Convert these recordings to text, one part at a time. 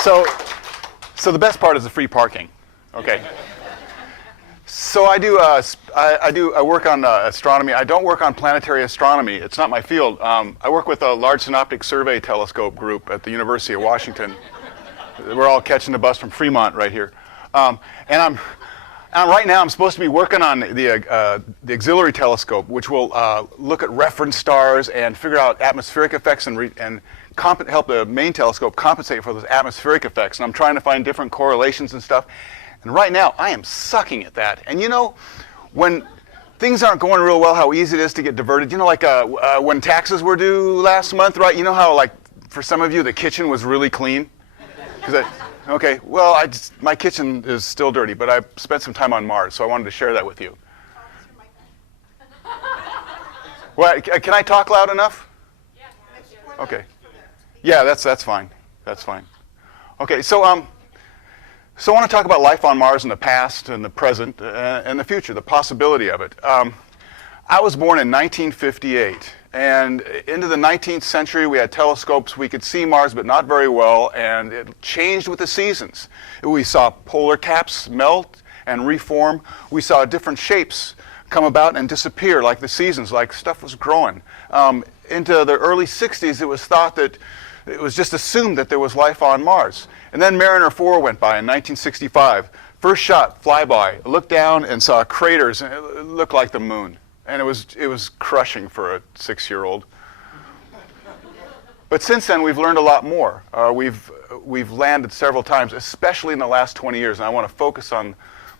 So the best part is the free parking. Okay. So I work on astronomy. I don't work on planetary astronomy. It's not my field. I work with a Large Synoptic Survey Telescope group at the University of Washington. We're all catching the bus from Fremont right here. And right now I'm supposed to be working on the auxiliary telescope, which will look at reference stars and figure out atmospheric effects and help the main telescope compensate for those atmospheric effects. And I'm trying to find different correlations and stuff. And right now, I am sucking at that. And you know, when things aren't going real well, how easy it is to get diverted. You know, like when taxes were due last month, right? You know how, like, for some of you, the kitchen was really clean? Okay, well, my kitchen is still dirty, but I spent some time on Mars, so I wanted to share that with you. Well, can I talk loud enough? Okay. Yeah, that's fine. That's fine. Okay, so I want to talk about life on Mars in the past and the present and the future, the possibility of it. I was born in 1958, and into the 19th century we had telescopes. We could see Mars, but not very well, and it changed with the seasons. We saw polar caps melt and reform. We saw different shapes come about and disappear like the seasons, like stuff was growing. Into the early 60s, it was thought that it was just assumed that there was life on Mars. And then Mariner 4 went by in 1965. First shot, flyby. I looked down and saw craters, and it looked like the moon. And it was crushing for a 6-year-old. But since then, we've learned a lot more. We've landed several times, especially in the last 20 years. And I want to focus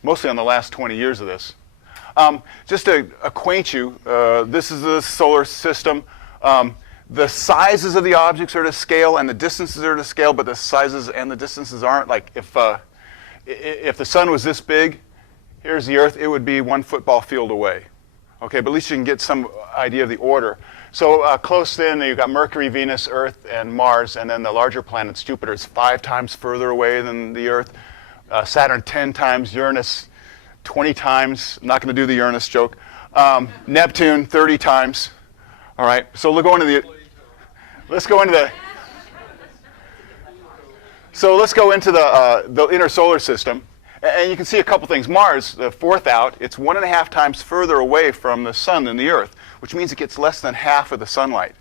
mostly on the last 20 years of this. Just to acquaint you, this is the solar system. The sizes of the objects are to scale and the distances are to scale, but the sizes and the distances aren't. Like if the sun was this big, here's the Earth, it would be one football field away. Okay, but at least you can get some idea of the order. So close in, you've got Mercury, Venus, Earth, and Mars, and then the larger planets. Jupiter is 5 times further away than the Earth. Saturn 10 times, Uranus 20 times. I'm not going to do the Uranus joke. Neptune 30 times. All right, so let's go into the inner solar system. And you can see a couple things. Mars, the fourth out, it's 1.5 times further away from the sun than the Earth, which means it gets less than half of the sunlight.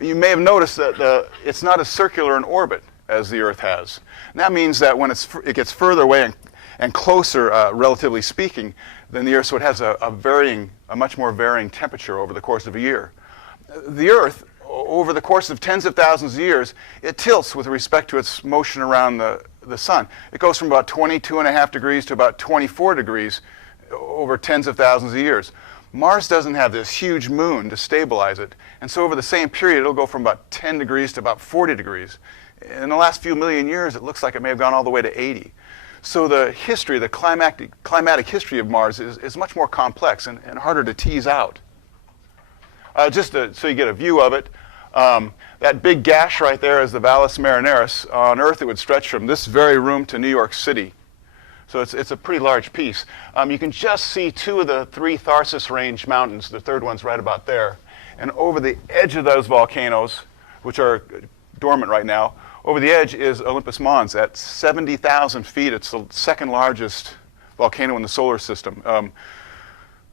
You may have noticed that it's not as circular in orbit as the Earth has. And that means that when it gets further away and closer, relatively speaking, than the Earth, so it has a much more varying temperature over the course of a year. The Earth, over the course of tens of thousands of years, it tilts with respect to its motion around the sun. It goes from about 22.5 degrees to about 24 degrees over tens of thousands of years. Mars doesn't have this huge moon to stabilize it, and so over the same period, it'll go from about 10 degrees to about 40 degrees. In the last few million years, it looks like it may have gone all the way to 80. So the history, the climatic history of Mars is much more complex and harder to tease out. So you get a view of it, that big gash right there is the Valles Marineris. On Earth, it would stretch from this very room to New York City. So it's a pretty large piece. You can just see 2 of the 3 Tharsis Range mountains. The third one's right about there. And over the edge of those volcanoes, which are dormant right now, over the edge is Olympus Mons at 70,000 feet. It's the second largest volcano in the solar system.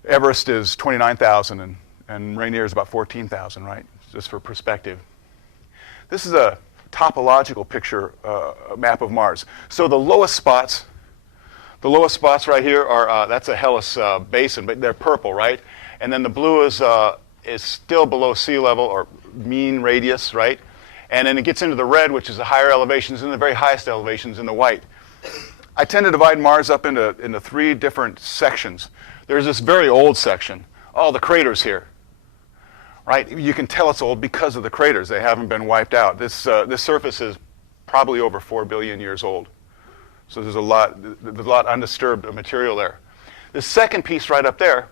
Everest is 29,000 and Rainier is about 14,000, right? Just for perspective. This is a topological picture, map of Mars. So the lowest spots right here are, that's a Hellas basin, but they're purple, right? And then the blue is still below sea level or mean radius, right? And then it gets into the red, which is the higher elevations, and the very highest elevations in the white. I tend to divide Mars up into 3 different sections. There's this very old section. Oh, the craters here. Right? You can tell it's old because of the craters. They haven't been wiped out. This surface is probably over 4 billion years old. So there's a lot undisturbed material there. The second piece right up there,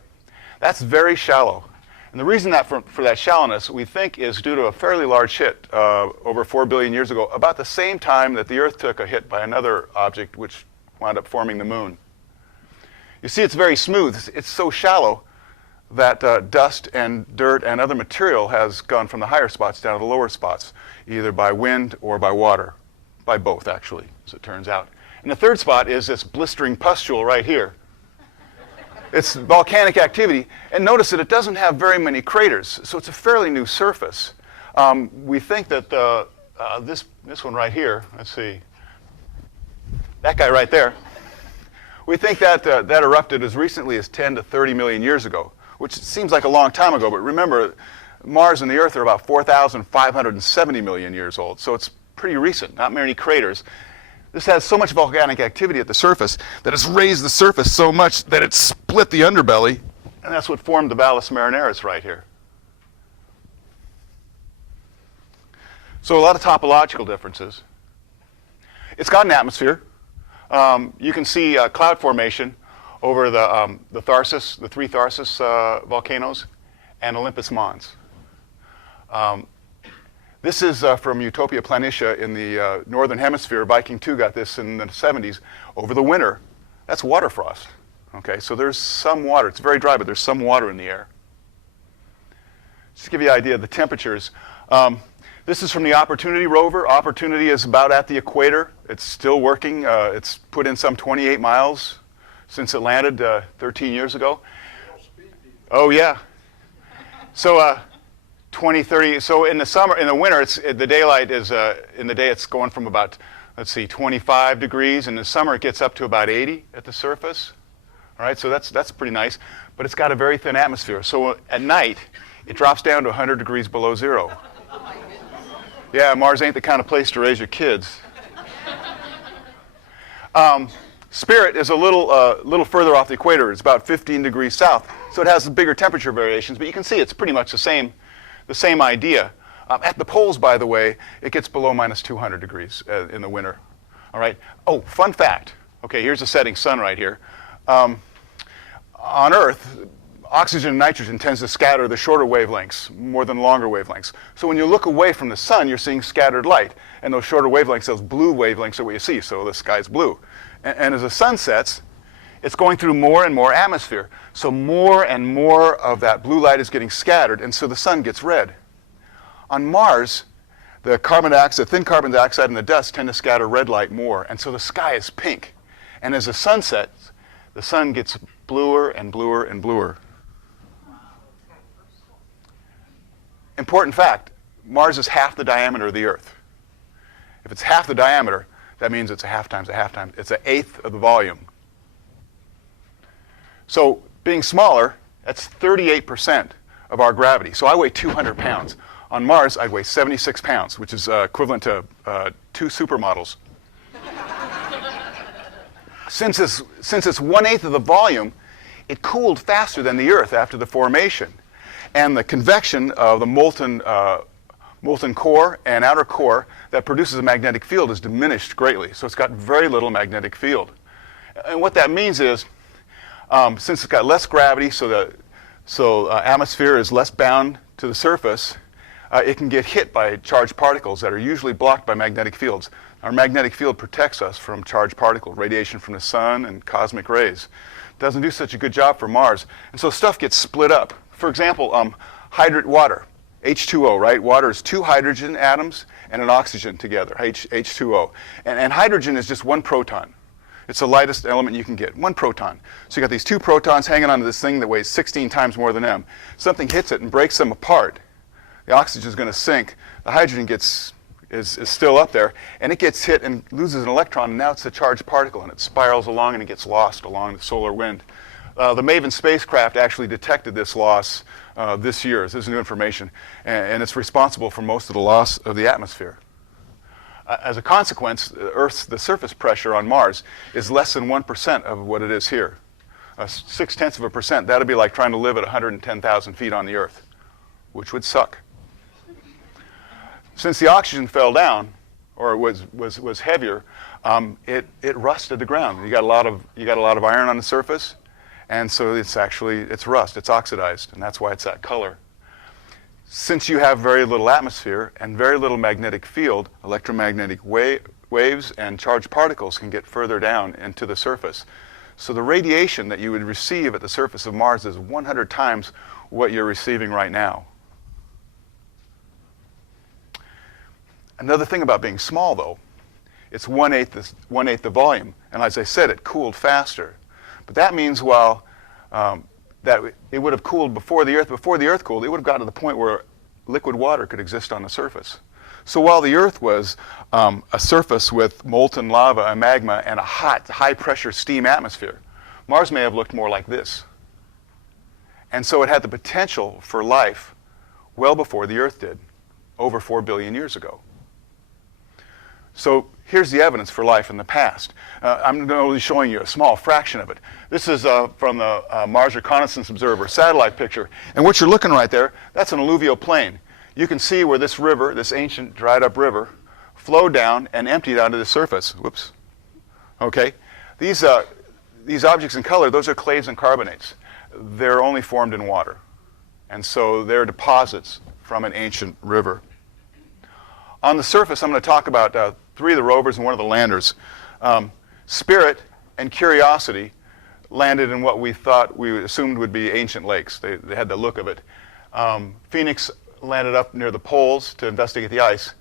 that's very shallow. And the reason that for that shallowness, we think, is due to a fairly large hit over 4 billion years ago, about the same time that the Earth took a hit by another object which wound up forming the moon. You see, it's very smooth. It's so shallow that dust and dirt and other material has gone from the higher spots down to the lower spots, either by wind or by water. by both, actually, as it turns out. And the third spot is this blistering pustule right here. It's volcanic activity. And notice that it doesn't have very many craters, so it's a fairly new surface. We think that this one right here, let's see, that guy right there, we think that that erupted as recently as 10 to 30 million years ago, which seems like a long time ago, but remember, Mars and the Earth are about 4,570 million years old, so it's pretty recent, not many craters. This has so much volcanic activity at the surface that it's raised the surface so much that it split the underbelly, and that's what formed the Valles Marineris right here. So a lot of topological differences. It's got an atmosphere. You can see cloud formation over the Tharsis, the three Tharsis volcanoes, and Olympus Mons. This is from Utopia Planitia in the northern hemisphere. Viking 2 got this in the 70s. Over the winter, that's water frost. Okay, so there's some water. It's very dry, but there's some water in the air. Just to give you an idea of the temperatures. This is from the Opportunity rover. Opportunity is about at the equator. It's still working. It's put in some 28 miles since it landed 13 years ago. Oh, yeah. So 20, 30. So in the summer, in the winter, the daylight is, in the day it's going from about, let's see, 25 degrees. In the summer, it gets up to about 80 at the surface. All right, so that's pretty nice. But it's got a very thin atmosphere. So at night, it drops down to 100 degrees below zero. Yeah, Mars ain't the kind of place to raise your kids. Spirit is a little further off the equator. It's about 15 degrees south, so it has bigger temperature variations. But you can see it's pretty much the same idea. At the poles, by the way, it gets below minus 200 degrees in the winter. All right. Oh, fun fact. Okay, here's the setting sun right here. On Earth, oxygen and nitrogen tends to scatter the shorter wavelengths more than longer wavelengths. So when you look away from the sun, you're seeing scattered light. And those shorter wavelengths, those blue wavelengths are what you see. So the sky's blue. And as the sun sets, it's going through more and more atmosphere. So more and more of that blue light is getting scattered, and so the sun gets red. On Mars, the thin carbon dioxide and the dust tend to scatter red light more, and so the sky is pink. And as the sun sets, the sun gets bluer and bluer and bluer. Important fact, Mars is half the diameter of the Earth. If it's half the diameter, that means it's a half times a half times. It's an eighth of the volume. So being smaller, that's 38% of our gravity. So I weigh 200 pounds. On Mars, I'd weigh 76 pounds, which is equivalent to 2 supermodels. Since it's 1/8 of the volume, it cooled faster than the Earth after the formation. And the convection of the molten core and outer core that produces a magnetic field is diminished greatly. So it's got very little magnetic field. And what that means is, since it's got less gravity, so atmosphere is less bound to the surface, it can get hit by charged particles that are usually blocked by magnetic fields. Our magnetic field protects us from charged particles, radiation from the sun and cosmic rays. It doesn't do such a good job for Mars. And so stuff gets split up. For example, water, H2O, right? Water is 2 hydrogen atoms and an oxygen together, H2O. And hydrogen is just 1 proton. It's the lightest element you can get, 1 proton. So you got these 2 protons hanging onto this thing that weighs 16 times more than M. Something hits it and breaks them apart. The oxygen is going to sink. The hydrogen is still up there, and it gets hit and loses an electron, and now it's a charged particle, and it spirals along and it gets lost along the solar wind. The MAVEN spacecraft actually detected this loss this year. This is new information, and it's responsible for most of the loss of the atmosphere. As a consequence, the surface pressure on Mars is less than 1% of what it is here. 0.6%. That'd be like trying to live at 110,000 feet on the Earth, which would suck. Since the oxygen fell down, or was heavier, it rusted the ground. You got a lot of iron on the surface, and so it's rust. It's oxidized, and that's why it's that color. Since you have very little atmosphere and very little magnetic field, electromagnetic waves and charged particles can get further down into the surface. So the radiation that you would receive at the surface of Mars is 100 times what you're receiving right now. Another thing about being small, though, It's one-eighth the volume. And as I said, it cooled faster. But that means while that it would have cooled before the Earth cooled, it would have gotten to the point where liquid water could exist on the surface. So while the Earth was a surface with molten lava and magma and a hot, high-pressure steam atmosphere, Mars may have looked more like this. And so it had the potential for life well before the Earth did, over 4 billion years ago. So here's the evidence for life in the past. I'm only showing you a small fraction of it. This is from the Mars Reconnaissance Observer satellite picture. And what you're looking right there, that's an alluvial plain. You can see where this river, this ancient dried up river, flowed down and emptied onto the surface. Whoops. Okay. These objects in color, those are clays and carbonates. They're only formed in water. And so they're deposits from an ancient river. On the surface, I'm going to talk about 3 of the rovers and 1 of the landers. Spirit and Curiosity landed in what we assumed would be ancient lakes. They had the look of it. Phoenix landed up near the poles to investigate the ice.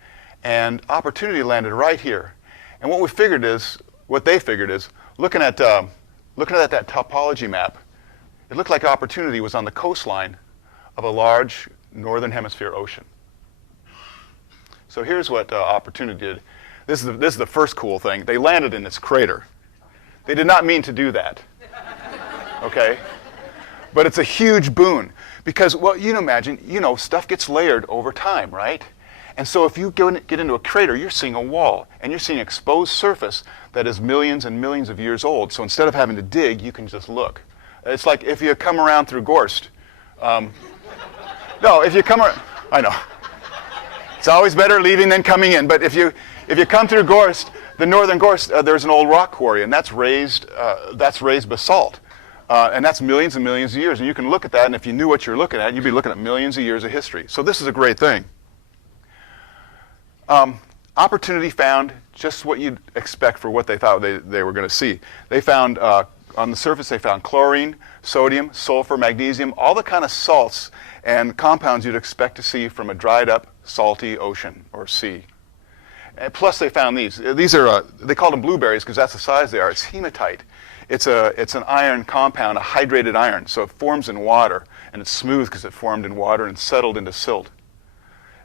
And Opportunity landed right here. And what they figured is, looking at that topology map, it looked like Opportunity was on the coastline of a large northern hemisphere ocean. So here's what Opportunity did. This is the first cool thing. They landed in this crater. They did not mean to do that. Okay? But it's a huge boon because, well, you can imagine, stuff gets layered over time, right? And so if you get into a crater, you're seeing a wall, and you're seeing exposed surface that is millions and millions of years old. So instead of having to dig, you can just look. It's like if you come around through Gorst. No, if you come around, I know. It's always better leaving than coming in. But if you come through Gorst, the northern Gorst, there's an old rock quarry, and that's raised basalt. And that's millions and millions of years. And you can look at that, and if you knew what you're looking at, you'd be looking at millions of years of history. So this is a great thing. Opportunity found just what you'd expect for what they thought they were going to see. They found, on the surface, they found chlorine, sodium, sulfur, magnesium, all the kind of salts and compounds you'd expect to see from a dried up, salty ocean or sea. And plus they found these. These are, they call them blueberries because that's the size they are. It's hematite. It's an iron compound, a hydrated iron. So it forms in water, and it's smooth because it formed in water and settled into silt.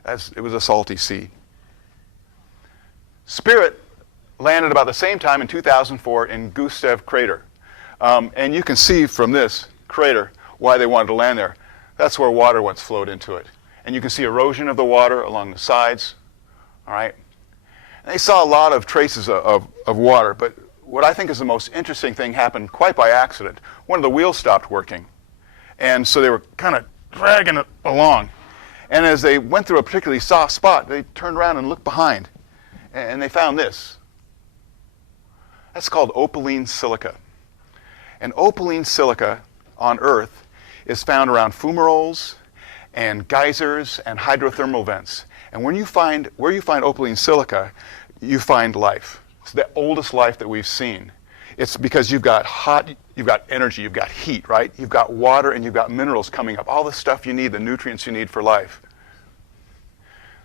It was a salty sea. Spirit landed about the same time in 2004 in Gustav Crater. And you can see from this crater why they wanted to land there. That's where water once flowed into it. And you can see erosion of the water along the sides. All right? And they saw a lot of traces of water, but what I think is the most interesting thing happened quite by accident. One of the wheels stopped working. And so they were kind of dragging it along. And as they went through a particularly soft spot, they turned around and looked behind. And they found this. That's called Opaline Silica. And Opaline Silica on Earth is found around fumaroles and geysers and hydrothermal vents. And where you find Opaline Silica, you find life. It's the oldest life that we've seen. It's because you've got energy, you've got heat, right? You've got water and you've got minerals coming up. All the stuff you need, the nutrients you need for life.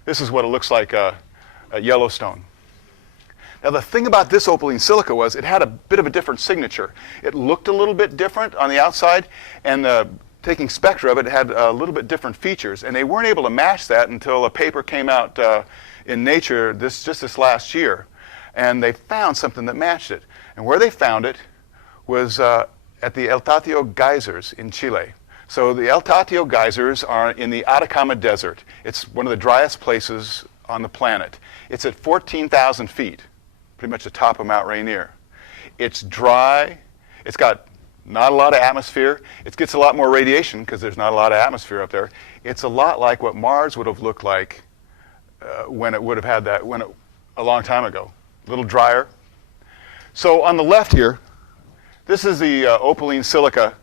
This is what it looks like at Yellowstone. Now the thing about this Opaline Silica was it had a bit of a different signature. It looked a little bit different on the outside, and taking spectra of it had a little bit different features. And they weren't able to match that until a paper came out in Nature just this last year. And they found something that matched it. And where they found it was at the El Tatio geysers in Chile. So the El Tatio geysers are in the Atacama Desert. It's one of the driest places on the planet. It's at 14,000 feet. Pretty much the top of Mount Rainier. It's dry. It's got not a lot of atmosphere. It gets a lot more radiation because there's not a lot of atmosphere up there. It's a lot like what Mars would have looked like when it would have had that a long time ago. A little drier. So on the left here, this is the Opaline Silica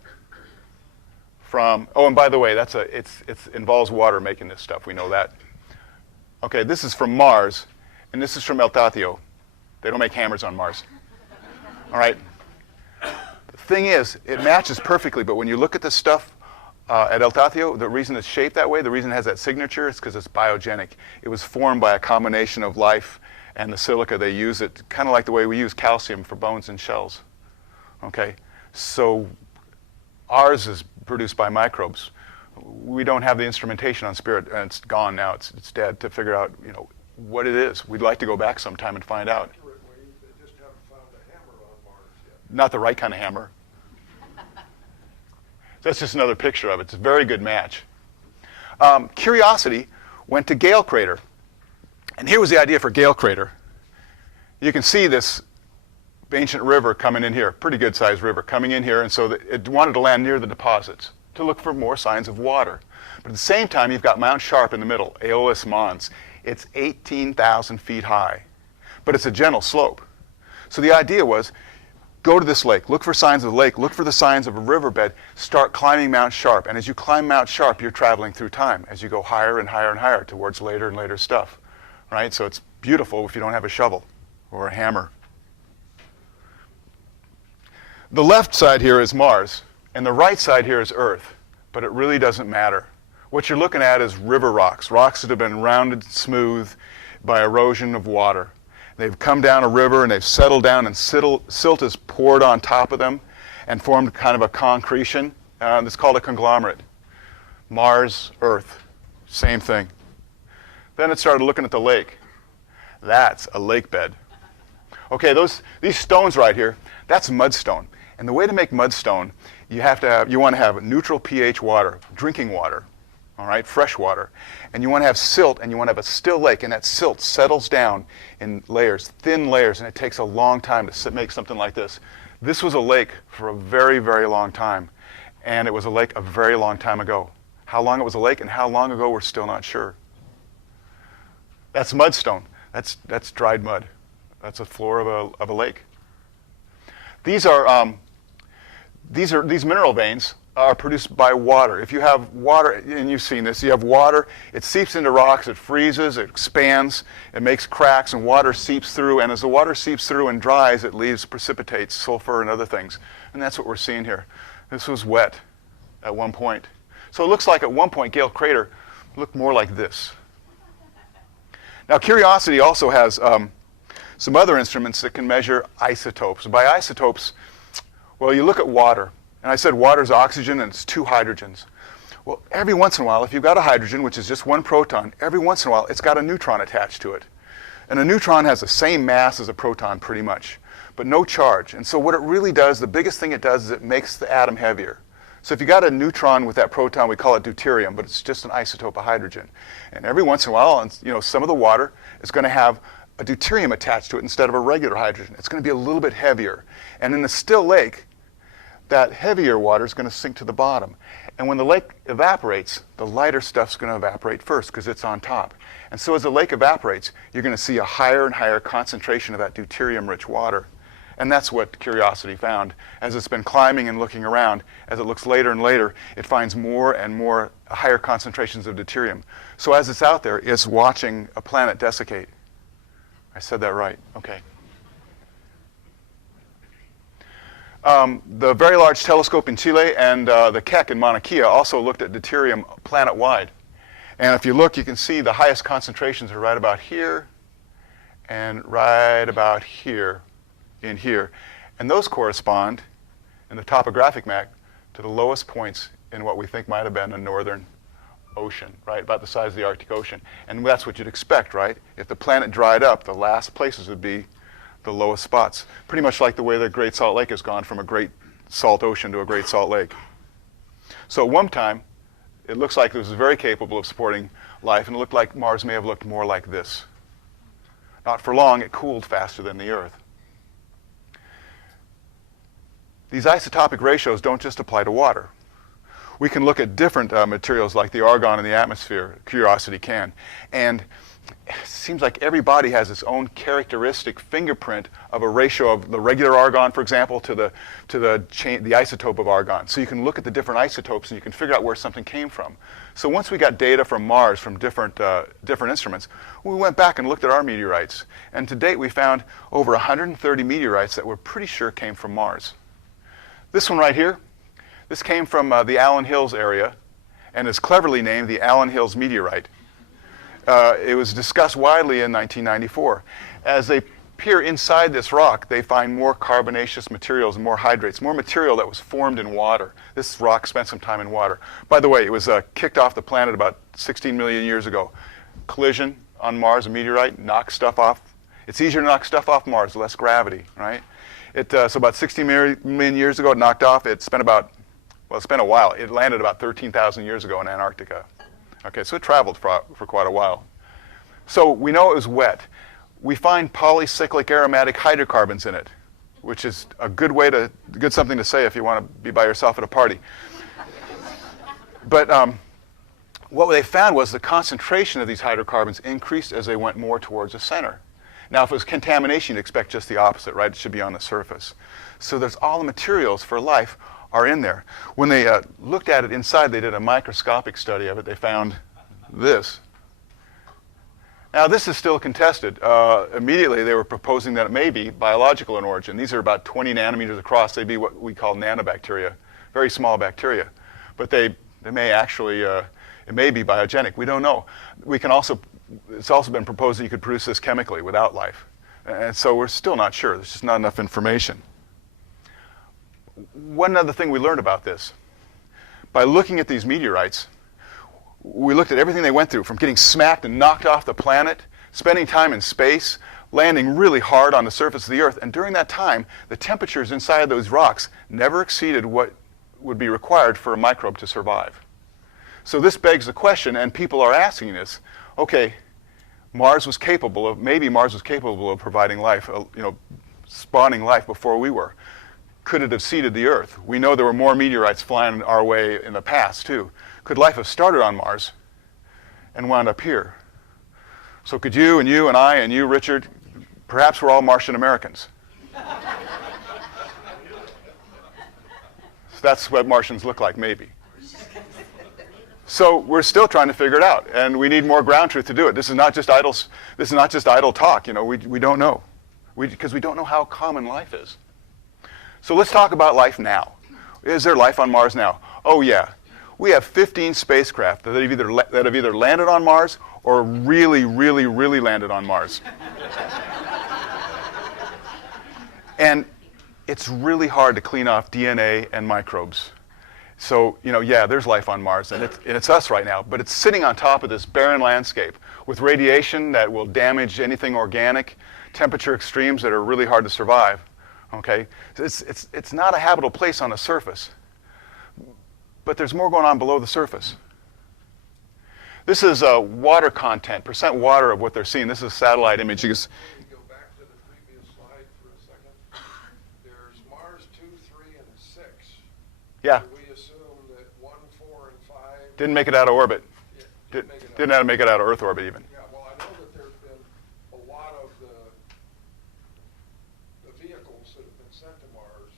from. Oh, and by the way, it involves water making this stuff. We know that. Okay, this is from Mars, and this is from El Tatio. They don't make hammers on Mars. All right. The thing is, it matches perfectly, but when you look at this stuff at El Tatio, the reason it's shaped that way, the reason it has that signature is because it's biogenic. It was formed by a combination of life And the silica, they use it kind of like the way we use calcium for bones and shells. Okay, so ours is produced by microbes. We don't have the instrumentation on Spirit, and it's gone now. It's dead, to figure out, you know, what it is. We'd like to go back sometime and find out. They just haven't found a hammer on Mars yet. Not the right kind of hammer. That's just another picture of it. It's a very good match. Curiosity went to Gale Crater. And here was the idea for Gale Crater. You can see this ancient river coming in here, pretty good sized river coming in here, and so it wanted to land near the deposits to look for more signs of water. But at the same time, you've got Mount Sharp in the middle, Aeolus Mons. It's 18,000 feet high, but it's a gentle slope. So the idea was, go to this lake, look for signs of the lake, look for the signs of a riverbed, start climbing Mount Sharp. And as you climb Mount Sharp, you're traveling through time as you go higher and higher and higher towards later and later stuff, right? So it's beautiful if you don't have a shovel or a hammer. The left side here is Mars, and the right side here is Earth, but it really doesn't matter. What you're looking at is river rocks, rocks that have been rounded smooth by erosion of water. They've come down a river and they've settled down, and silt is poured on top of them and formed kind of a concretion. It's called a conglomerate. Mars, Earth, same thing. Then it started looking at the lake. That's a lake bed. Okay, these stones right here, that's mudstone. And the way to make mudstone, you want to have neutral pH water, drinking water, all right, fresh water. And you want to have silt, and you want to have a still lake, and that silt settles down in layers, thin layers, and it takes a long time to make something like this. This was a lake for a very, very long time, and it was a lake a very long time ago. How long it was a lake and how long ago, we're still not sure. That's mudstone. That's dried mud. That's a floor of a lake. These mineral veins are produced by water. If you have water, and you've seen this, you have water, it seeps into rocks, it freezes, it expands, it makes cracks, and water seeps through. And as the water seeps through and dries, it precipitates sulfur and other things. And that's what we're seeing here. This was wet at one point. So it looks like at one point Gale Crater looked more like this. Now Curiosity also has some other instruments that can measure isotopes. By isotopes, well, you look at water. And I said water's oxygen and it's two hydrogens. Well, every once in a while, if you've got a hydrogen, which is just one proton, every once in a while it's got a neutron attached to it. And a neutron has the same mass as a proton pretty much, but no charge. And so what it really does, the biggest thing it does is it makes the atom heavier. So if you got a neutron with that proton, we call it deuterium, but it's just an isotope of hydrogen. And every once in a while, some of the water is going to have a deuterium attached to it instead of a regular hydrogen. It's going to be a little bit heavier. And in a still lake, that heavier water is going to sink to the bottom. And when the lake evaporates, the lighter stuff's going to evaporate first because it's on top. And so as the lake evaporates, you're going to see a higher and higher concentration of that deuterium-rich water. And that's what Curiosity found. As it's been climbing and looking around, as it looks later and later, it finds more and more higher concentrations of deuterium. So as it's out there, it's watching a planet desiccate. I said that right. Okay. The Very Large Telescope in Chile and the Keck in Mauna Kea also looked at deuterium planet-wide. And if you look, you can see the highest concentrations are right about here and right about here in here. And those correspond in the topographic map to the lowest points in what we think might have been a northern ocean, right? About the size of the Arctic Ocean. And that's what you'd expect, right? If the planet dried up, the last places would be the lowest spots. Pretty much like the way the Great Salt Lake has gone from a Great Salt Ocean to a Great Salt Lake. So at one time, it looks like it was very capable of supporting life, and it looked like Mars may have looked more like this. Not for long, it cooled faster than the Earth. These isotopic ratios don't just apply to water. We can look at different materials like the argon in the atmosphere. Curiosity can. And it seems like every body has its own characteristic fingerprint of a ratio of the regular argon, for example, to the isotope of argon. So you can look at the different isotopes and you can figure out where something came from. So once we got data from Mars from different instruments, we went back and looked at our meteorites. And to date, we found over 130 meteorites that we're pretty sure came from Mars. This one right here, this came from the Allen Hills area and is cleverly named the Allen Hills Meteorite. It was discussed widely in 1994. As they peer inside this rock, they find more carbonaceous materials and more hydrates, more material that was formed in water. This rock spent some time in water. By the way, it was kicked off the planet about 16 million years ago. Collision on Mars, a meteorite, knocked stuff off. It's easier to knock stuff off Mars, less gravity, right? So about 16 million years ago, it knocked off. It spent a while. It landed about 13,000 years ago in Antarctica. Okay, so it traveled for quite a while. So we know it was wet. We find polycyclic aromatic hydrocarbons in it, which is a good something to say if you want to be by yourself at a party. But what they found was the concentration of these hydrocarbons increased as they went more towards the center. Now, if it was contamination, you'd expect just the opposite, right? It should be on the surface. So there's all the materials for life are in there. When they looked at it inside, they did a microscopic study of it. They found this. Now, this is still contested. Immediately, they were proposing that it may be biological in origin. These are about 20 nanometers across. They'd be what we call Nano Bacteria, very small bacteria. But they may actually, it may be biogenic. We don't know. It's also been proposed that you could produce this chemically without life. And so we're still not sure. There's just not enough information. One other thing we learned about this, by looking at these meteorites, we looked at everything they went through, from getting smacked and knocked off the planet, spending time in space, landing really hard on the surface of the Earth. And during that time, the temperatures inside those rocks never exceeded what would be required for a microbe to survive. So this begs the question, and people are asking this, okay, maybe Mars was capable of providing life, spawning life before we were. Could it have seeded the Earth? We know there were more meteorites flying our way in the past, too. Could life have started on Mars and wound up here? So could you and I and you, Richard, perhaps we're all Martian Americans. So that's what Martians look like, maybe. So we're still trying to figure it out, and we need more ground truth to do it. This is not just idle talk. We don't know, because we don't know how common life is. So let's talk about life now. Is there life on Mars now? Oh yeah. We have 15 spacecraft that have either landed on Mars or really, really, really landed on Mars. And it's really hard to clean off DNA and microbes. So, there's life on Mars, and it's us right now, but it's sitting on top of this barren landscape with radiation that will damage anything organic, temperature extremes that are really hard to survive. Okay? It's not a habitable place on the surface. But there's more going on below the surface. This is water content, percent water of what they're seeing. This is a satellite image. Can you go back to the previous slide for a second? There's Mars 2, 3, and 6. Yeah. Do we assume that 1, 4, and 5... Didn't make it out of orbit. Didn't make it out of Earth orbit even. Yeah, well, I know that there's been a lot of the vehicles that have been sent to Mars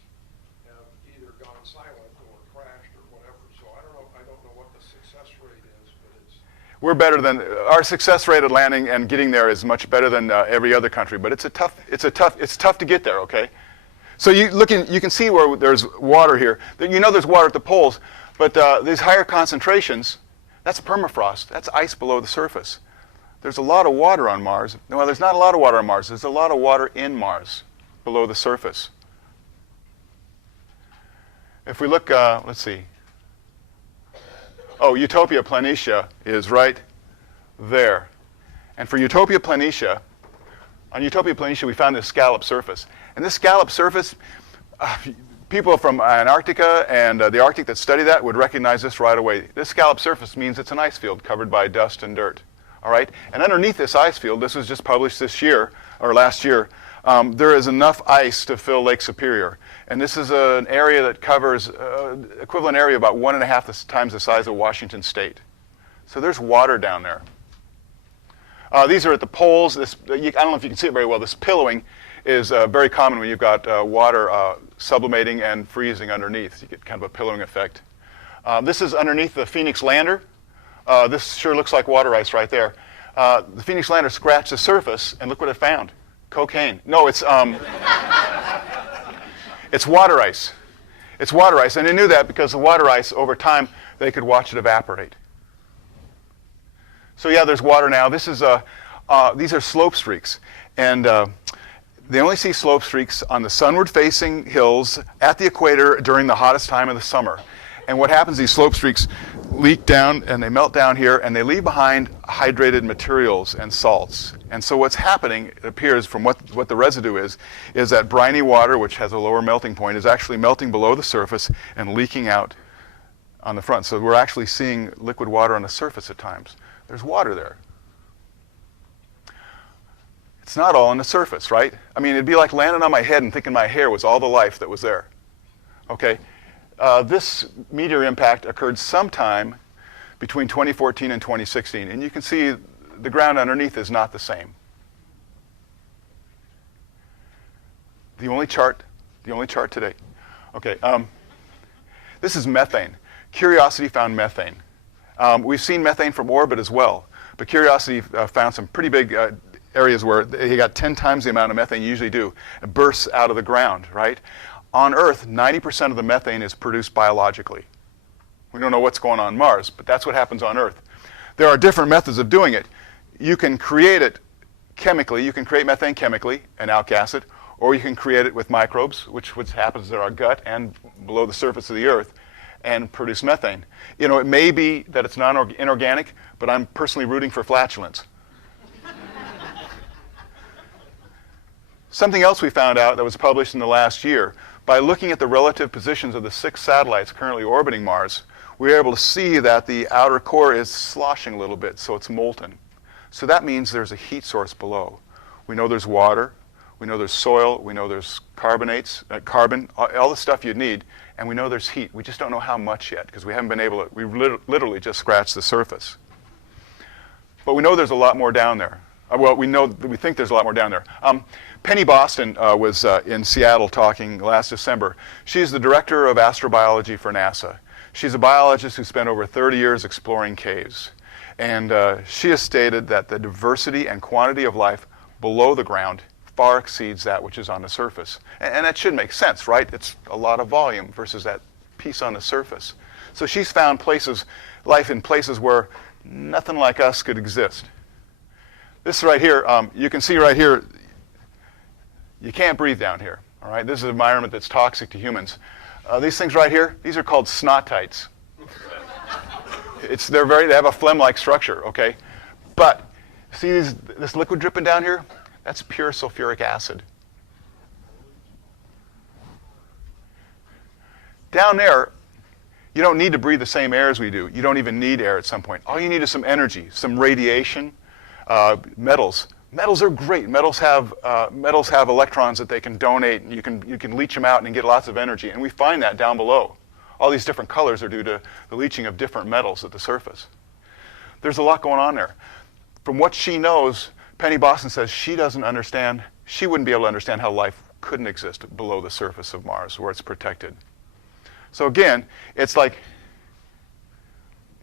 have either gone silent or crashed or whatever. So I don't know what the success rate is, but it's... We're better than our success rate at landing and getting there is much better than every other country, but it's tough to get there. Okay, so you can see where there's water here. There's water at the poles, but these higher concentrations, that's permafrost. That's ice below the surface. There's a lot of water on Mars. No, there's not a lot of water on Mars. There's a lot of water in Mars below the surface. If we look, let's see. Oh, Utopia Planitia is right there. And for Utopia Planitia, on Utopia Planitia, we found this scallop surface. And this scallop surface, people from Antarctica and the Arctic that study that would recognize this right away. This scallop surface means it's an ice field covered by dust and dirt. All right? And underneath this ice field, this was just published this year, or last year, there is enough ice to fill Lake Superior. And this is an area that covers equivalent area about 1.5 times the size of Washington State. So there's water down there. These are at the poles. I don't know if you can see it very well. This pillowing is very common when you've got water sublimating and freezing underneath. You get kind of a pillowing effect. This is underneath the Phoenix lander. This sure looks like water ice right there. The Phoenix lander scratched the surface, and look what it found. Cocaine. No, it's water ice. It's water ice, and they knew that because the water ice, over time, they could watch it evaporate. So yeah, there's water now. This is these are slope streaks, And they only see slope streaks on the sunward-facing hills at the equator during the hottest time of the summer. And what happens, these slope streaks leak down and they melt down here and they leave behind hydrated materials and salts. And so what's happening, it appears from what the residue is that briny water, which has a lower melting point, is actually melting below the surface and leaking out on the front. So we're actually seeing liquid water on the surface at times. There's water there. It's not all on the surface, right? I mean, it'd be like landing on my head and thinking my hair was all the life that was there. Okay? This meteor impact occurred sometime between 2014 and 2016, and you can see the ground underneath is not the same. The only chart today. Okay, this is methane. Curiosity found methane. We've seen methane from orbit as well, but Curiosity found some pretty big areas where you got 10 times the amount of methane you usually do. It bursts out of the ground, right? On Earth, 90% of the methane is produced biologically. We don't know what's going on Mars, but that's what happens on Earth. There are different methods of doing it. You can create it chemically. You can create methane chemically and outgas it, or you can create it with microbes, which happens in our gut and below the surface of the Earth, and produce methane. You know, it may be that it's inorganic, but I'm personally rooting for flatulence. Something else we found out that was published in the last year, by looking at the relative positions of the 6 satellites currently orbiting Mars, we were able to see that the outer core is sloshing a little bit, so it's molten. So that means there's a heat source below. We know there's water, we know there's soil, we know there's carbonates, carbon, all the stuff you'd need, and we know there's heat. We just don't know how much yet, because we haven't been able to, we've literally just scratched the surface. But we know there's a lot more down there. Well, we think there's a lot more down there. Penny Boston was in Seattle talking last December. She's the director of astrobiology for NASA. She's a biologist who spent over 30 years exploring caves. And she has stated that the diversity and quantity of life below the ground far exceeds that which is on the surface. And that should make sense, right? It's a lot of volume versus that piece on the surface. So she's found life in places where nothing like us could exist. This right here, you can see right here, you can't breathe down here. All right, this is an environment that's toxic to humans. These things right here, these are called snottites. They have a phlegm-like structure. Okay, but see this liquid dripping down here? That's pure sulfuric acid. Down there, you don't need to breathe the same air as we do. You don't even need air at some point. All you need is some energy, some radiation. Metals. Metals are great. Metals have electrons that they can donate, and you can leach them out and get lots of energy. And we find that down below. All these different colors are due to the leaching of different metals at the surface. There's a lot going on there. From what she knows, Penny Boston says she doesn't understand. She wouldn't be able to understand how life couldn't exist below the surface of Mars, where it's protected. So again, it's like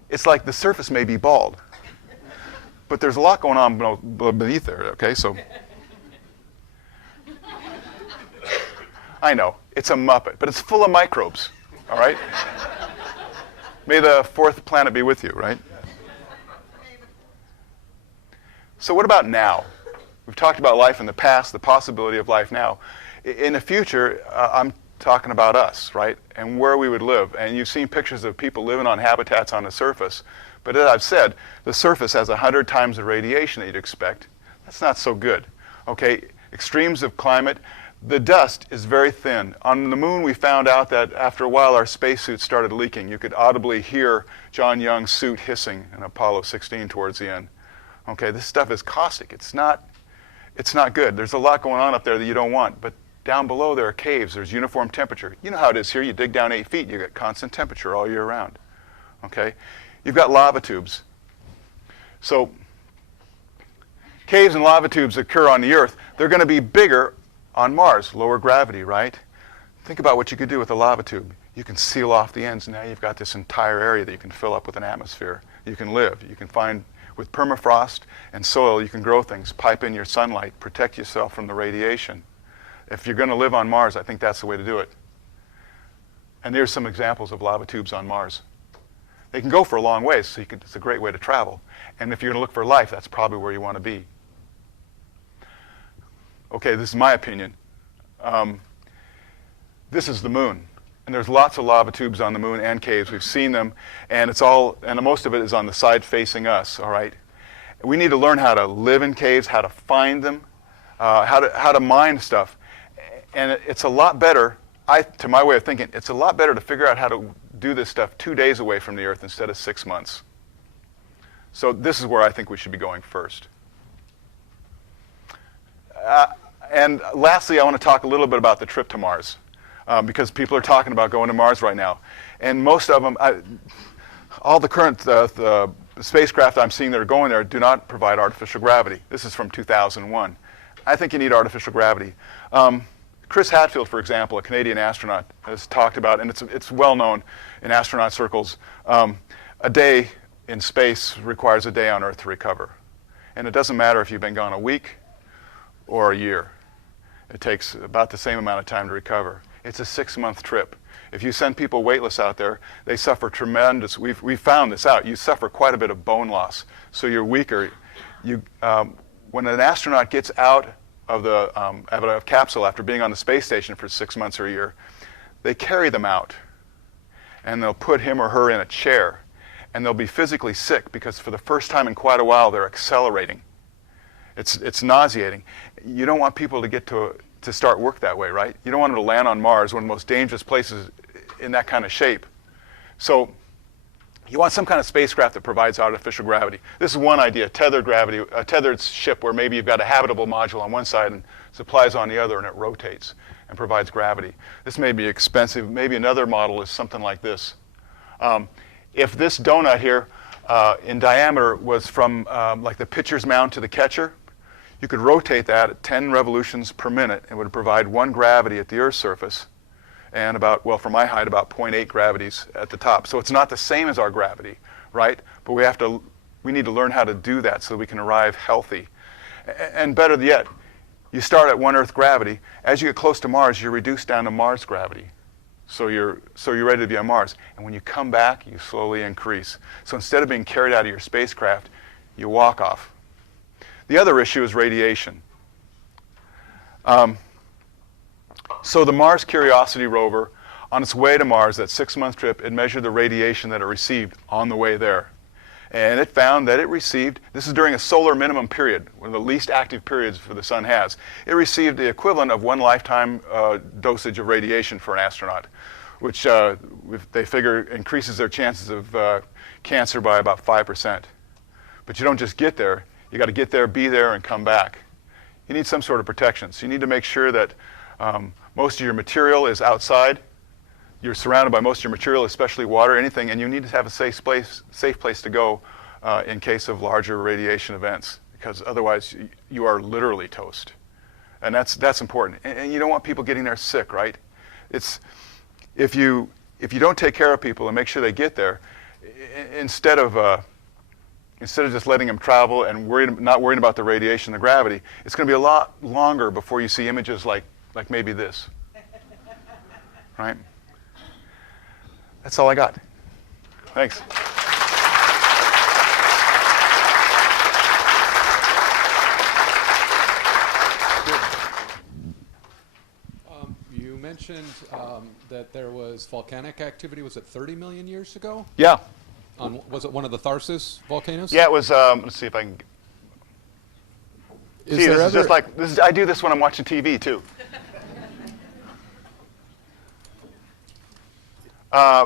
the surface may be bald. But there's a lot going on beneath there, okay? So, I know, it's a muppet, but it's full of microbes, all right? May the 4th planet be with you, right? So what about now? We've talked about life in the past, the possibility of life now. In the future, I'm talking about us, right? And where we would live. And you've seen pictures of people living on habitats on the surface. But as I've said, the surface has 100 times the radiation that you'd expect. That's not so good. Okay, extremes of climate. The dust is very thin. On the moon, we found out that after a while, our spacesuits started leaking. You could audibly hear John Young's suit hissing in Apollo 16 towards the end. Okay, this stuff is caustic. It's not good. There's a lot going on up there that you don't want. But down below, there are caves. There's uniform temperature. You know how it is here. You dig down 8 feet, you get constant temperature all year round. Okay. You've got lava tubes. So caves and lava tubes occur on the Earth. They're going to be bigger on Mars, lower gravity, right? Think about what you could do with a lava tube. You can seal off the ends. Now you've got this entire area that you can fill up with an atmosphere. You can live. You can find, with permafrost and soil, you can grow things, pipe in your sunlight, protect yourself from the radiation. If you're going to live on Mars, I think that's the way to do it. And there's some examples of lava tubes on Mars. They can go for a long ways, so it's a great way to travel. And if you're going to look for life, that's probably where you want to be. okay, this is my opinion, this is the moon. And there's lots of lava tubes on the moon and caves. We've seen them, and most of it is on the side facing us, all right? We need to learn how to live in caves, how to find them, how to mine stuff. And it's a lot better, to my way of thinking, it's a lot better to figure out how to do this stuff 2 days away from the Earth instead of 6 months. So this is where I think we should be going first. And lastly, I want to talk a little bit about the trip to Mars. Because people are talking about going to Mars right now. And most of them, all the current spacecraft I'm seeing that are going there do not provide artificial gravity. This is from 2001. I think you need artificial gravity. Chris Hadfield, for example, a Canadian astronaut, has talked about, and it's well known in astronaut circles, a day in space requires a day on Earth to recover. And it doesn't matter if you've been gone a week or a year. It takes about the same amount of time to recover. It's a 6-month trip. If you send people weightless out there, they suffer tremendous, we've found this out, you suffer quite a bit of bone loss. So you're weaker. When an astronaut gets out of the capsule after being on the space station for 6 months or a year, they carry them out. And they'll put him or her in a chair. And they'll be physically sick because for the first time in quite a while, they're accelerating. It's nauseating. You don't want people to get to start work that way, right? You don't want them to land on Mars, one of the most dangerous places in that kind of shape. So you want some kind of spacecraft that provides artificial gravity. This is one idea, tethered gravity, a tethered ship where maybe you've got a habitable module on one side and supplies on the other, and it rotates and provides gravity. This may be expensive. Maybe another model is something like this. If this donut here in diameter was from like the pitcher's mound to the catcher, you could rotate that at 10 revolutions per minute. It would provide 1 gravity at the Earth's surface and about, well, for my height, about 0.8 gravities at the top. So it's not the same as our gravity, right? But we need to learn how to do that so we can arrive healthy. And better yet, you start at 1 Earth gravity. As you get close to Mars, you're reduced down to Mars gravity. So you're ready to be on Mars. And when you come back, you slowly increase. So instead of being carried out of your spacecraft, you walk off. The other issue is radiation. So the Mars Curiosity rover, on its way to Mars, that 6-month trip, it measured the radiation that it received on the way there. And it found that it received, this is during a solar minimum period, one of the least active periods the sun has, it received the equivalent of 1 lifetime dosage of radiation for an astronaut, which they figure increases their chances of cancer by about 5%. But you don't just get there. You got to get there, be there, and come back. You need some sort of protection. So you need to make sure that most of your material is outside. You're surrounded by most of your material, especially water, anything, and you need to have a safe place to go in case of larger radiation events, because otherwise you are literally toast. And that's important. And you don't want people getting there sick, right? If you don't take care of people and make sure they get there, instead of just letting them travel and not worrying about the radiation, the gravity, it's going to be a lot longer before you see images like maybe this, right? That's all I got. Thanks. You mentioned that there was volcanic activity, was it 30 million years ago? Yeah. Was it one of the Tharsis volcanoes? Yeah, it was, let's see if I can. See, this is just like, I do this when I'm watching TV too.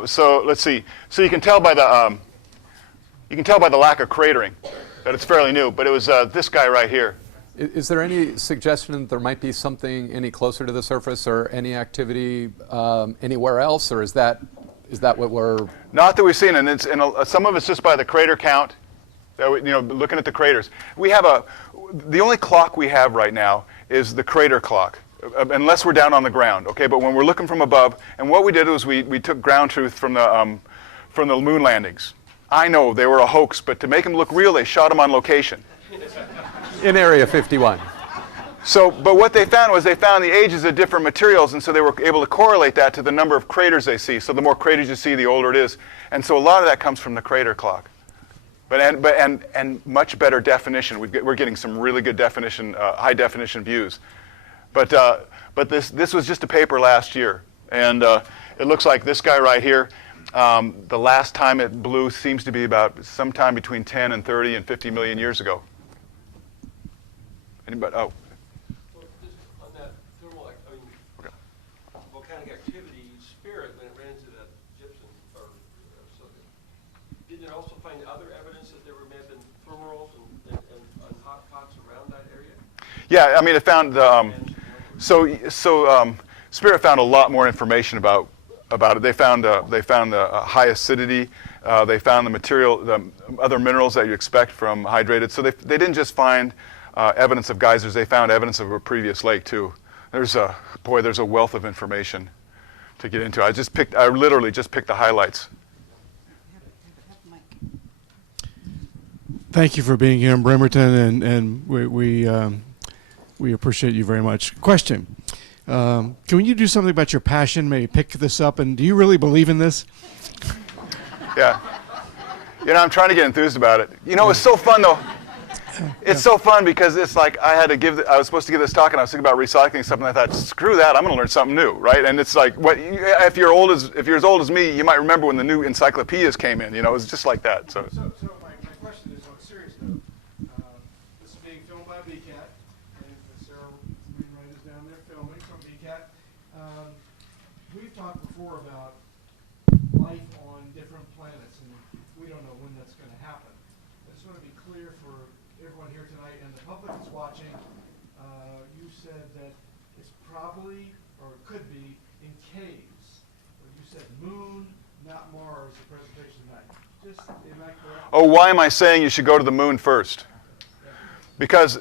So let's see. So you can tell by the lack of cratering that it's fairly new. But it was this guy right here. Is there any suggestion that there might be something any closer to the surface or any activity anywhere else, or is that what we're? Not that we've seen, and some of it's just by the crater count. Looking at the craters, we have the only clock we have right now is the crater clock. Unless we're down on the ground, okay? But when we're looking from above, and what we did was we took ground truth from the moon landings. I know they were a hoax, but to make them look real, they shot them on location. In Area 51. So, but what they found was they found the ages of different materials, and so they were able to correlate that to the number of craters they see. So the more craters you see, the older it is. And so a lot of that comes from the crater clock. And much better definition. We're getting some really good definition, high definition views. But this was just a paper last year, and it looks like this guy right here. The last time it blew seems to be about sometime between 10 and 30 and 50 million years ago. Anybody? Oh. Well, just on that thermal, Okay. volcanic activity spirit, when it ran into that gypsum or silicon, didn't it also find other evidence that there may have been thermals and hot pots around that area? Yeah, I mean, it found Spirit found a lot more information about it. They found high acidity. They found the other minerals that you expect from hydrated. So they didn't just find evidence of geysers. They found evidence of a previous lake too. There's a wealth of information to get into. I literally just picked the highlights. Thank you for being here in Bremerton, and we appreciate you very much. Question. Can you do something about your passion? Maybe pick this up, and do you really believe in this? Yeah. I'm trying to get enthused about it. It's so fun though. It's so fun because it's like I was supposed to give this talk, and I was thinking about recycling something. I thought, screw that, I'm going to learn something new, right? And it's like, if you're as old as me, you might remember when the new encyclopedias came in. It was just like that. So my question is on a serious note. This is being filmed by BCAT, and Sarah Wainwright is down there filming from BCAT. We've talked before about life on different planets, and we don't know when that's going to happen. I just want to be clear for everyone here tonight and the public that's watching. You said that it's probably, or it could be, in caves. Or you said moon, not Mars, the presentation tonight. Am I correct? Oh, why am I saying you should go to the moon first? Because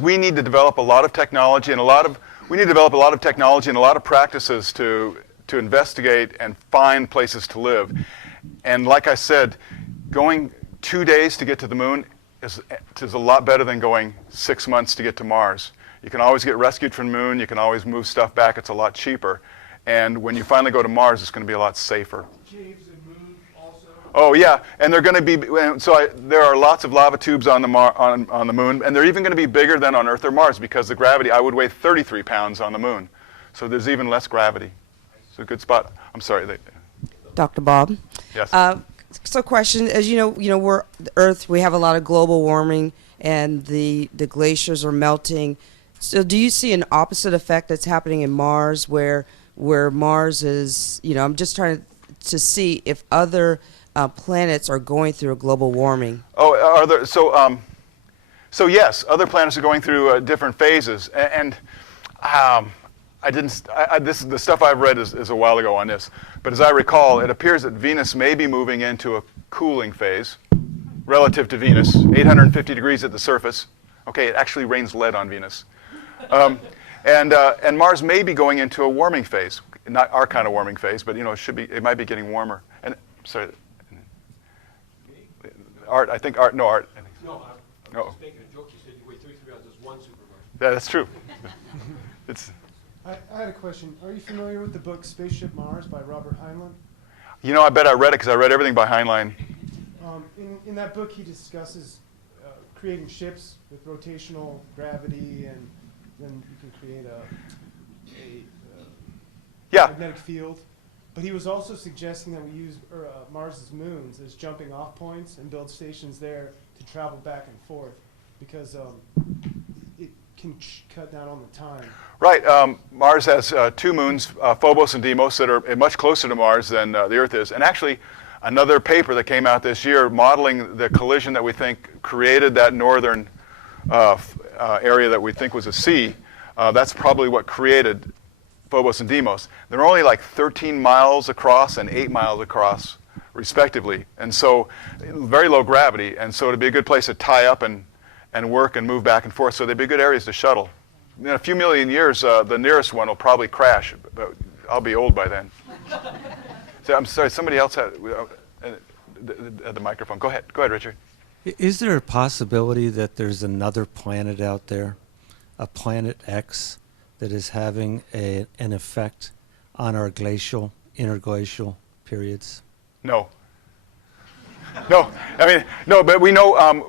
we need to develop a lot of technology and a lot of practices to investigate and find places to live. And like I said, going 2 days to get to the moon is a lot better than going 6 months to get to Mars. You can always get rescued from the moon. You can always move stuff back. It's a lot cheaper. And when you finally go to Mars, it's going to be a lot safer. Caves and moon also? Oh yeah, and they're going to be there are lots of lava tubes on the moon, and they're even going to be bigger than on Earth or Mars because the gravity. I would weigh 33 pounds on the moon, so there's even less gravity. It's a good spot. I'm sorry. Dr. Bob. Yes. So question, as you know, we're the Earth. We have a lot of global warming, and the glaciers are melting. So, do you see an opposite effect that's happening in Mars, where Mars is? I'm just trying to see if other planets are going through a global warming. Oh, are there? So yes, other planets are going through different phases, and the stuff I've read is a while ago on this. But as I recall, it appears that Venus may be moving into a cooling phase relative to Venus, 850 degrees at the surface. Okay, it actually rains lead on Venus. And Mars may be going into a warming phase, not our kind of warming phase, but it might be getting warmer. And sorry, Art. No, No, I was No. just making a joke. You said you weigh 33 pounds. There's one supermarket. Yeah, that's true. I had a question. Are you familiar with the book Spaceship Mars by Robert Heinlein? I bet I read it because I read everything by Heinlein. In that book, he discusses creating ships with rotational gravity, and then you can create a Yeah. magnetic field. But he was also suggesting that we use Mars's moons as jumping off points and build stations there to travel back and forth, because it can cut down on the time. Right. Mars has 2 moons, Phobos and Deimos, that are much closer to Mars than the Earth is. And actually, another paper that came out this year modeling the collision that we think created that northern area that we think was a sea, that's probably what created Phobos and Deimos. They're only like 13 miles across and 8 miles across, respectively. And so, very low gravity. And so it'd be a good place to tie up and work and move back and forth. So they'd be good areas to shuttle. In a few million years, the nearest one will probably crash, but I'll be old by then. So I'm sorry, somebody else had the microphone. Go ahead, Richard. Is there a possibility that there's another planet out there, a planet X, that is having an effect on our interglacial periods? No. No, I mean, no, but we know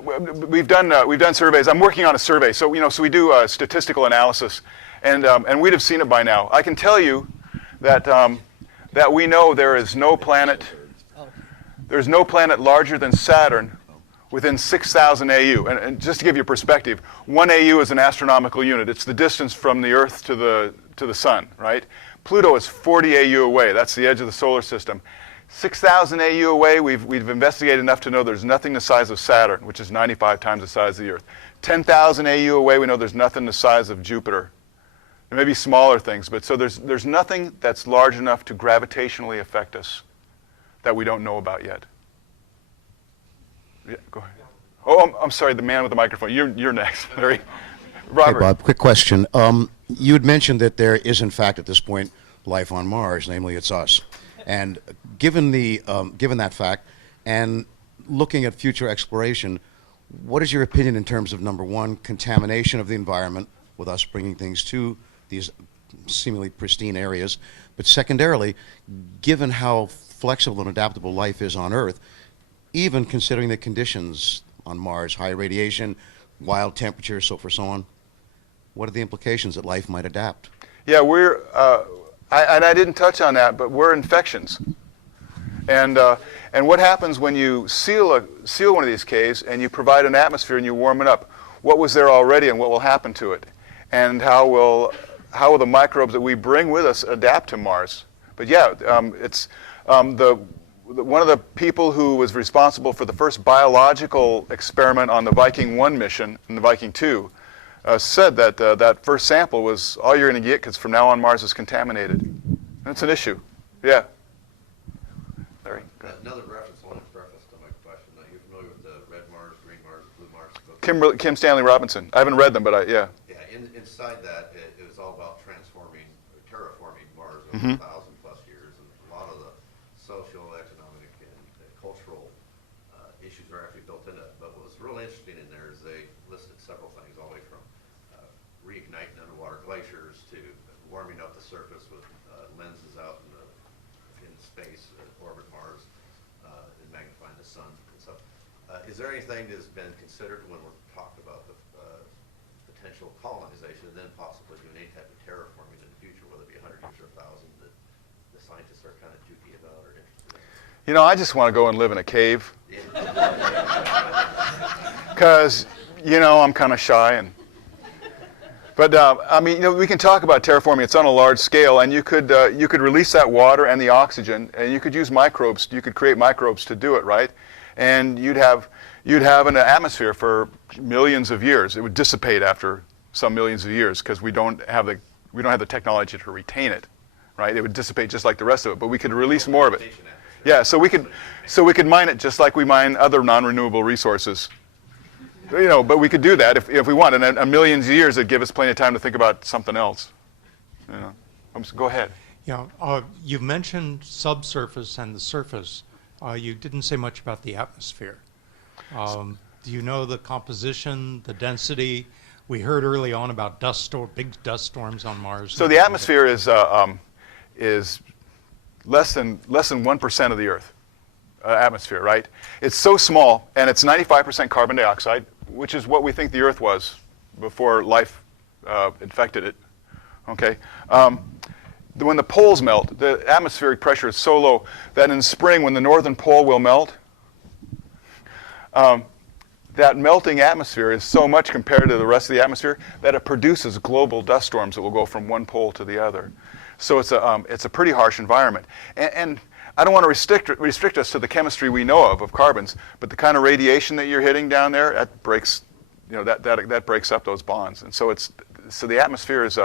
we've done surveys. I'm working on a survey, so so we do statistical analysis, and we'd have seen it by now. I can tell you that that we know there is no planet. There's no planet larger than Saturn within 6,000 AU. And just to give you perspective, 1 AU is an astronomical unit. It's the distance from the Earth to the Sun, right? Pluto is 40 AU away. That's the edge of the solar system. 6,000 AU away, we've investigated enough to know there's nothing the size of Saturn, which is 95 times the size of the Earth. 10,000 AU away, we know there's nothing the size of Jupiter. There may be smaller things, but so there's nothing that's large enough to gravitationally affect us that we don't know about yet. Yeah, go ahead. Oh, I'm sorry, the man with the microphone. You're next, Larry. Robert. Hey, Bob, quick question. You had mentioned that there is, in fact, at this point, life on Mars, namely it's us. And given that fact, and looking at future exploration, what is your opinion in terms of, number one, contamination of the environment, with us bringing things to these seemingly pristine areas, but secondarily, given how flexible and adaptable life is on Earth, even considering the conditions on Mars, high radiation, wild temperatures, so forth, so on, what are the implications that life might adapt? Yeah, I didn't touch on that, but we're infections. And what happens when you seal one of these caves and you provide an atmosphere and you warm it up? What was there already and what will happen to it? And how will the microbes that we bring with us adapt to Mars? But yeah, it's one of the people who was responsible for the first biological experiment on the Viking 1 mission and the Viking 2 said that that first sample was all you're going to get because from now on Mars is contaminated. That's an issue. Yeah. Larry, go ahead. Another reference, I want to preface to my question. Are you familiar with the Red Mars, Green Mars, Blue Mars book? Kim Stanley Robinson. I haven't read them, but yeah. Yeah, inside that, it was all about terraforming Mars over 1,000 plus years, and a lot of the social, economic, and cultural issues are actually built into it. But what was really interesting in there is they listed several things, all the way from reigniting underwater glaciers to warming up the surface with lenses out in space, orbit Mars, and magnifying the sun and stuff. Is there anything that has been considered when we're talking about the potential colonization and then possibly doing any type of terraforming in the future, whether it be 100 years or 1,000, that the scientists are kind of jukey about or interested in? You know, I just want to go and live in a cave. Because, I'm kind of shy. But I mean, we can talk about terraforming. It's on a large scale, and you could release that water and the oxygen, and you could use microbes. You could create microbes to do it, right? And you'd have an atmosphere for millions of years. It would dissipate after some millions of years because we don't have the technology to retain it, right? It would dissipate just like the rest of it, but we could release more of it. Yeah, so we could mine it just like we mine other non-renewable resources. But we could do that if we want. And a millions of years, it'd give us plenty of time to think about something else. Go ahead. Yeah, you've mentioned subsurface and the surface. You didn't say much about the atmosphere. Do you know the composition, the density? We heard early on about big dust storms on Mars. So the atmosphere is less than 1% of the Earth atmosphere, right? It's so small, and it's 95% carbon dioxide, which is what we think the Earth was before life infected it. Okay. When the poles melt, the atmospheric pressure is so low that in spring, when the northern pole will melt, that melting atmosphere is so much compared to the rest of the atmosphere that it produces global dust storms that will go from one pole to the other. So it's a pretty harsh environment. And I don't want to restrict us to the chemistry we know of carbons, but the kind of radiation that you're hitting down there, that breaks, that breaks up those bonds. And so the atmosphere is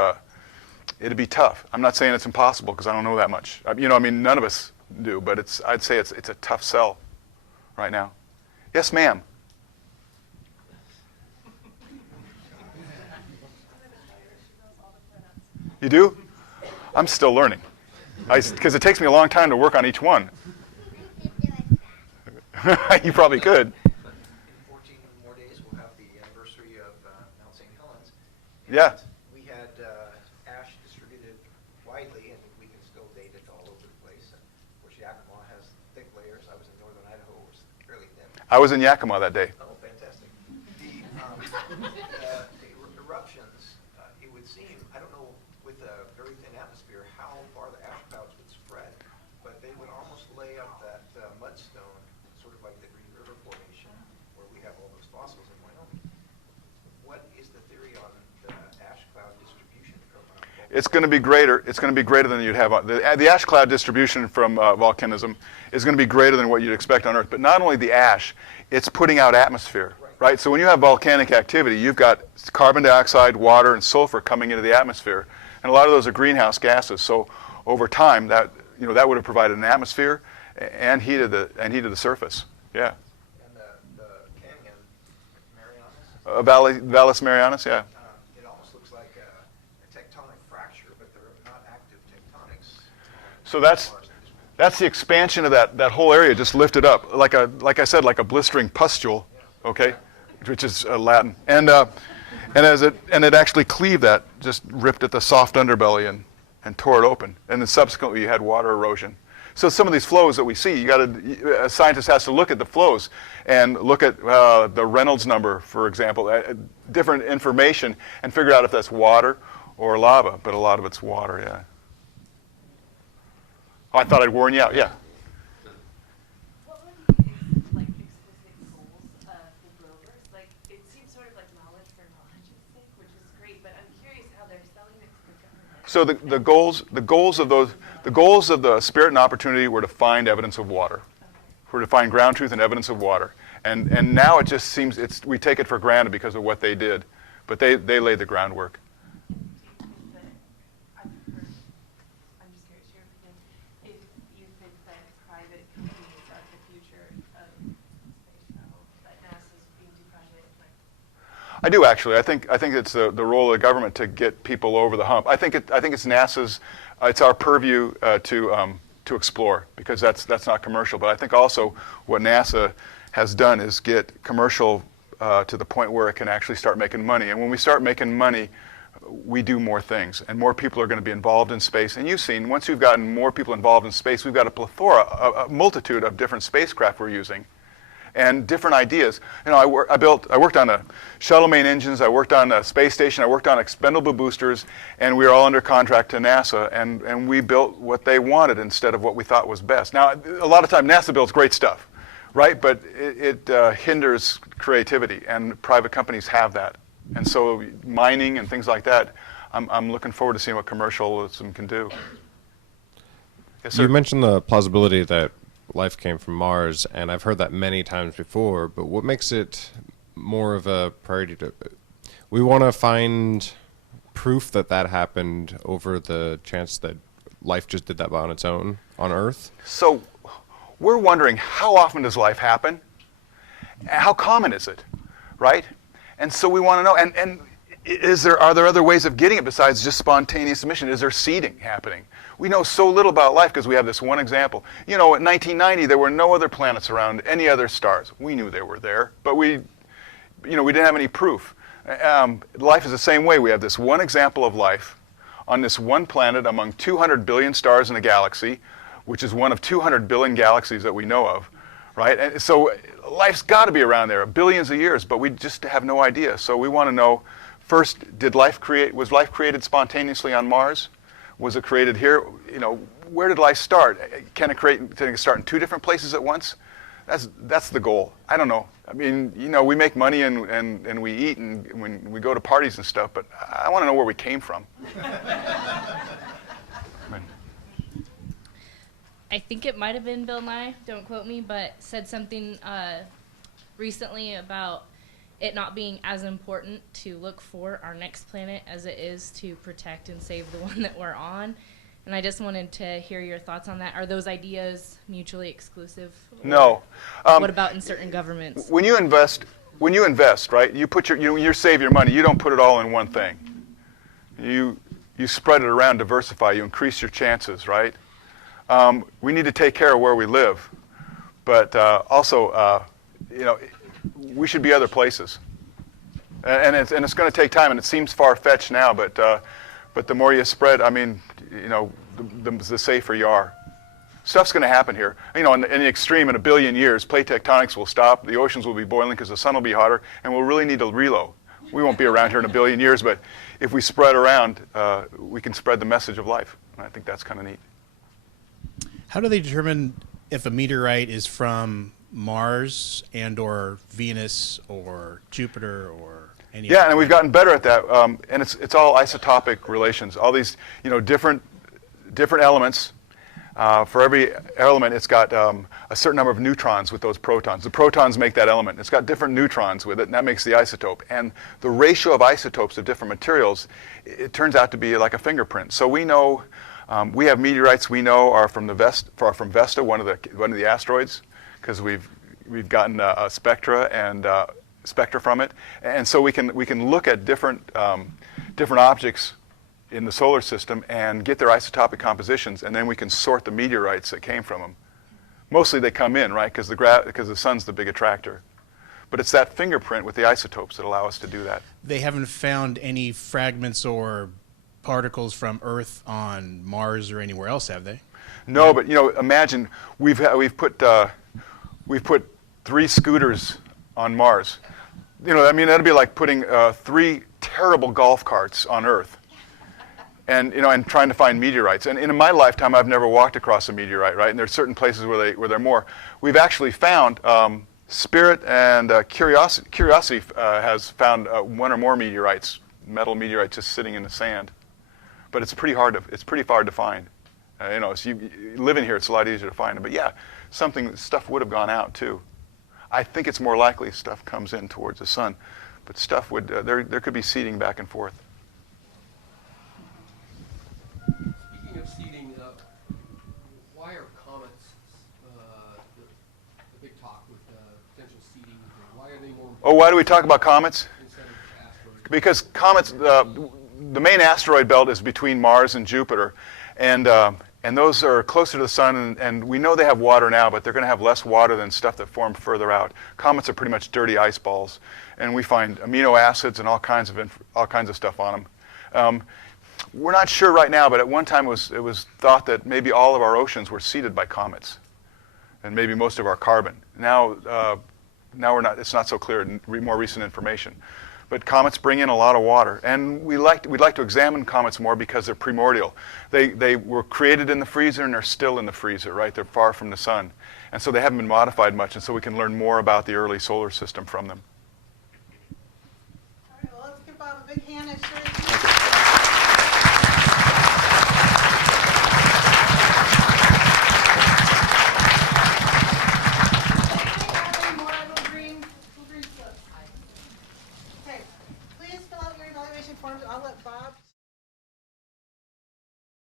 it'd be tough. I'm not saying it's impossible because I don't know that much. None of us do, but I'd say it's a tough sell right now. Yes, ma'am. You do? I'm still learning. Because it takes me a long time to work on each one. You probably could. In 14 more days, we'll have the anniversary of Mount St. Helens. And Yeah. we had ash distributed widely, and we can still date it all over the place. And of course, Yakima has thick layers. I was in northern Idaho, where it was fairly I was in Yakima that day. Oh, fantastic. The eruptions, it would seem, I don't know, with a very thin atmosphere, how far the ash clouds would spread, but they would almost lay up that mudstone, sort of like the Green River Formation, where we have all those fossils in Wyoming. What is the theory on the ash cloud distribution from It's going to be greater. It's going to be greater than you'd have. The ash cloud distribution from volcanism is going to be greater than what you'd expect on Earth. But not only the ash, it's putting out atmosphere, right? So when you have volcanic activity, you've got carbon dioxide, water, and sulfur coming into the atmosphere, and a lot of those are greenhouse gases. So over time, that that would have provided an atmosphere and heated the surface. Yeah. And the canyon, Marianas? Valles Marineris, yeah. It almost looks like a tectonic fracture, but they're not active tectonics. So that's the expansion of that whole area just lifted up, like I said, like a blistering pustule, okay, which is Latin, and it actually cleaved that, just ripped at the soft underbelly and tore it open, and then subsequently you had water erosion. So some of these flows that we see, a scientist has to look at the flows and look at the Reynolds number, for example, different information, and figure out if that's water or lava. But a lot of it's water, yeah. Oh, I thought I'd warn you out, yeah. What would be like explicit goals of the rovers? Like, it seems sort of like knowledge for knowledge's sake, which is great, but I'm curious how they're selling it to the government. So the goals of the Spirit and Opportunity were to find evidence of water, were to find ground truth and evidence of water, and now it just seems we take it for granted because of what they did, but they laid the groundwork. I'm just curious your opinion. If you think that private companies are the future of space travel, that NASA's being too private, I do actually. I think it's the role of the government to get people over the hump. I think it's NASA's. It's our purview to explore, because that's not commercial. But I think also what NASA has done is get commercial to the point where it can actually start making money. And when we start making money, we do more things, and more people are going to be involved in space. And you've seen, once you've gotten more people involved in space, we've got a plethora, a multitude of different spacecraft we're using, and different ideas. I worked on shuttle main engines, I worked on a space station, I worked on expendable boosters, and we were all under contract to NASA, and we built what they wanted instead of what we thought was best. Now, a lot of time NASA builds great stuff, right? But it hinders creativity, and private companies have that. And so mining and things like that, I'm looking forward to seeing what commercialism can do. Yes, sir. You mentioned the plausibility that life came from Mars, and I've heard that many times before, but what makes it more of a priority we want to find proof that happened over the chance that life just did that on its own on Earth? So we're wondering, how often does life happen? How common is it, right? And so we want to know, and are there other ways of getting it besides just spontaneous emission? Is there seeding happening? We know so little about life because we have this one example. In 1990, there were no other planets around any other stars. We knew they were there, but we didn't have any proof. Life is the same way. We have this one example of life on this one planet among 200 billion stars in a galaxy, which is one of 200 billion galaxies that we know of, right? And so life's got to be around there, billions of years, but we just have no idea. So we want to know, first, was life created spontaneously on Mars? Was it created here? Where did life start? Can it start in two different places at once? That's the goal. I don't know. I mean, we make money and we eat and when we go to parties and stuff, but I want to know where we came from. I think it might have been Bill Nye, don't quote me, but said something recently about it not being as important to look for our next planet as it is to protect and save the one that we're on. And I just wanted to hear your thoughts on that. Are those ideas mutually exclusive? No. What about in certain governments? When you invest, right, you put you save your money. You don't put it all in one thing. You spread it around, diversify. You increase your chances, right? We need to take care of where we live, but also, we should be other places, and it's going to take time, and it seems far-fetched now, but the more you spread, I mean, the safer you are. Stuff's going to happen here. You know, in the extreme, in a billion years, plate tectonics will stop, the oceans will be boiling because the sun will be hotter, and we'll really need to reload. We won't be around here in a billion years, but if we spread around, we can spread the message of life. And I think that's kind of neat. How do they determine if a meteorite is from Mars and or Venus or Jupiter or any Yeah, other and we've gotten better at that. And it's all isotopic relations. All these, you know, different elements. For every element, it's got a certain number of neutrons with those protons. The protons make that element. It's got different neutrons with it, and that makes the isotope. And the ratio of isotopes of different materials, it turns out to be like a fingerprint. So we know, we have meteorites we know are from Vesta, one of the asteroids, because we've gotten a spectra from it, and so we can look at different objects in the solar system and get their isotopic compositions, and then we can sort the meteorites that came from them. Mostly they come in, right, because the sun's the big attractor. But it's that fingerprint with the isotopes that allow us to do that. They haven't found any fragments or particles from Earth on Mars or anywhere else, have they? No, but you know, imagine we've put 3 scooters on Mars. You know, I mean, that'd be like putting 3 terrible golf carts on Earth. And you know, and trying to find meteorites. And in my lifetime, I've never walked across a meteorite, right? And there's certain places where they're more. We've actually found Spirit and Curiosity has found 1 or more meteorites, metal meteorites, just sitting in the sand. But it's pretty hard to find. You know, so you living here, it's a lot easier to find them. But yeah, stuff would have gone out too. I think it's more likely stuff comes in towards the sun, but stuff would there could be seeding back and forth. Speaking of seeding, why are comets the big talk with potential seeding? Why are they more important? Oh, why do we talk about comets? Instead of asteroids? Because comets, the main asteroid belt is between Mars and Jupiter, and those are closer to the sun, and we know they have water now, but they're going to have less water than stuff that formed further out. Comets are pretty much dirty ice balls, and we find amino acids and all kinds of stuff on them. We're not sure right now, but at one time it was thought that maybe all of our oceans were seeded by comets, and maybe most of our carbon. Now we're not. It's not so clear. More recent information. But comets bring in a lot of water, and we'd like to examine comets more because they're primordial. They were created in the freezer, and they're still in the freezer, right? They're far from the sun, and so they haven't been modified much, and so we can learn more about the early solar system from them. All right, well, let's give Bob a big hand and sure. Okay, please fill out your evaluation forms. I'll let Bob